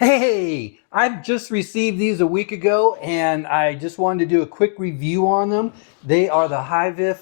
Hey, I just received these a week ago and I just wanted to do a quick review on them. They are the Hivif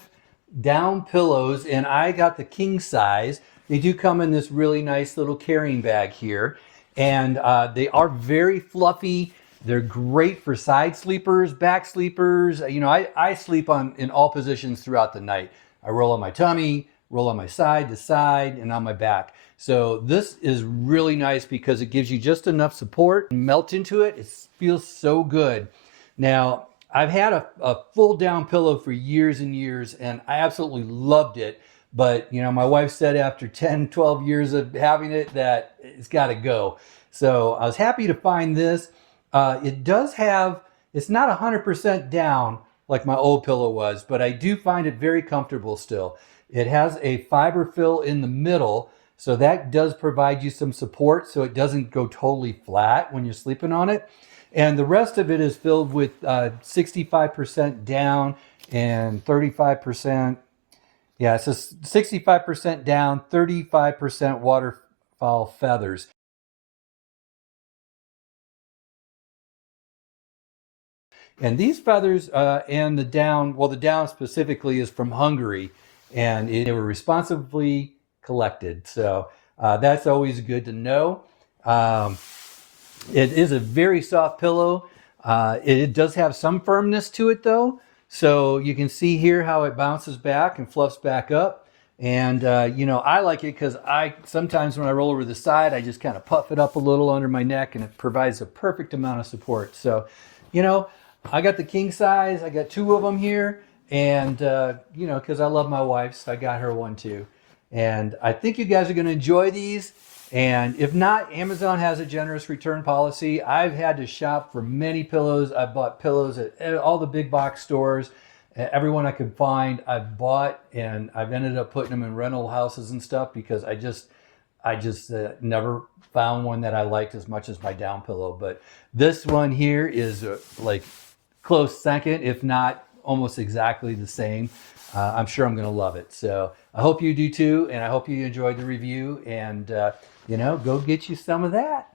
down pillows and I got the king size. They do come in this really nice little carrying bag here and they are very fluffy. They're great for side sleepers, back sleepers. I sleep in all positions throughout the night. I roll on my tummy, roll on my side to side, and on my back. So this is really nice because it gives you just enough support and melt into it. It feels so good. Now, I've had a full down pillow for years and years, and I absolutely loved it. But, my wife said after 10, 12 years of having it that it's got to go. So I was happy to find this. It does have, it's not 100% down like my old pillow was, but I do find it very comfortable still. It has a fiber fill in the middle, so that does provide you some support so it doesn't go totally flat when you're sleeping on it. And the rest of it is filled with 65% down and 35%. Yeah, it's just 65% down, 35% waterfowl feathers. And these feathers and the down, well, the down specifically is from Hungary, and they were responsibly collected. So that's always good to know. Um, it is a very soft pillow. It does have some firmness to it, though. So you can see here how it bounces back and fluffs back up. And I like it because I sometimes when I roll over the side, I just kind of puff it up a little under my neck, and it provides a perfect amount of support. So, you know, I got the king size. I got two of them here, and because I love my wife, so I got her one too. And I think you guys are going to enjoy these. And if not, Amazon has a generous return policy. I've had to shop for many pillows. I've bought pillows at all the big box stores. Everyone I could find, I've bought, and I've ended up putting them in rental houses and stuff because I just never found one that I liked as much as my down pillow. But this one here is like close second, if not almost exactly the same. I'm sure I'm going to love it. So I hope you do too, and I hope you enjoyed the review. And go get you some of that.